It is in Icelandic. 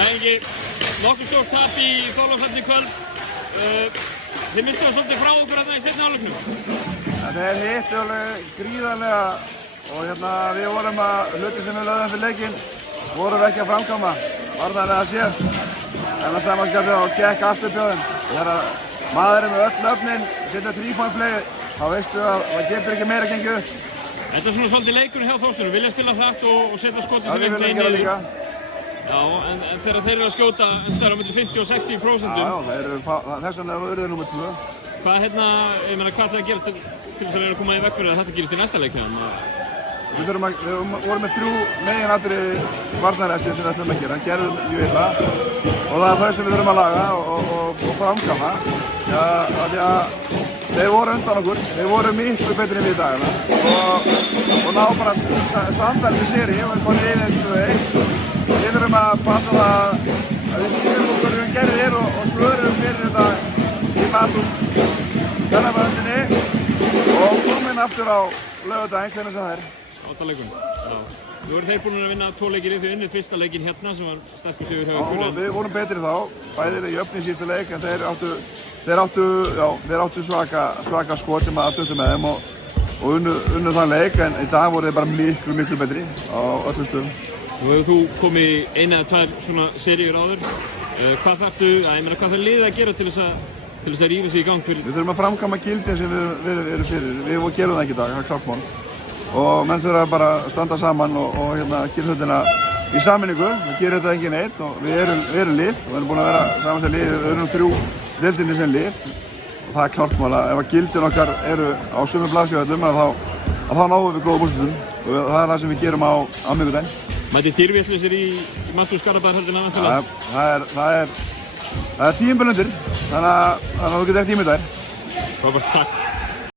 Það er ekki nokkuð stórt tap í Þorlákshöfn í kvöld. Þið mistu það svolítið frá okkur þarna í seinni hálfleiknum. Þeir hittu alveg gríðarlega og við vorum að hluti sem við lögðum fyrir leikinn vorum ekki að framkvæma varðanlega séð. En að samanskapið þá gekk allt upp hjá þeim. Þegar maður er með öll öfnin, setja 3-point play, þá veistu að það getur ekki meira gengið upp. Þetta er svona svolítið leikurinn hjá Þórstunum, vilja spila hratt og setja skotið sem við viljum gera líka. Já, en þegar þeir eru að skjóta stærra milli 50 og 60%. Já, þess vegna eru þeir númer 2. Hvað hvað ætlaði að gera til þess að vera að koma í veg fyrir að þetta gerist í næsta leik hérna? Við vorum með 3 meginatriði varnaræsið sem við ætlum að gera, gerðum mjög illa og það er þau sem við þurfum að laga og framkvæma. Því að þeir voru undan okkur, þeir voru miklu betri en við í dagana og ná bara samfellt í séri og við komum yfir 2-1. Við þurfum að passa það að við sýnum okkur við gerðir og svörum fyrir þetta í Matús Garðabæðinni og komum aftur á laugardaginn hvernig sem það er. 8 leikum. Nú eru þeir búin að vinna 2 leikir þeir unnið fyrsta leikinn hérna sem var sterkur sigur hjá ykkur. Já, við vorum betri þá, bæðir í jöfn í síðustu leik en þeir áttu svaka skot sem að duttu með þeim og unnu þann leik en í dag voru þeir bara miklu betri á öllum stöðum. Nú hefur þú komið í 1 eða 2 svona seríur áður. Hvað þarf liðið að gera til þess að rífa sig í gang fyrir? Við þurfum að framkvæma gildin sem við erum fyrir. Við gerum það ekki í dag, það er kraftmál. Og menn þurfa bara að standa saman og gera hlutina í sameiningu. Við gerum þetta ekki neitt og við erum lið og við erum búin að vera saman sem lið. Við erum 3 deildinni sem lið og það er klárt mál að ef gildin okkar eru á sömu blaðsjöðum að þá náum við góðum úrslitum og það er það sem við gerum á miðvikudaginn. Mætið dýrvitlausir í Matús Garðabæðarhöllina vantanlega? Það er tímaböl undir, þannig að þú getur eftir tímið þær. Robert, takk.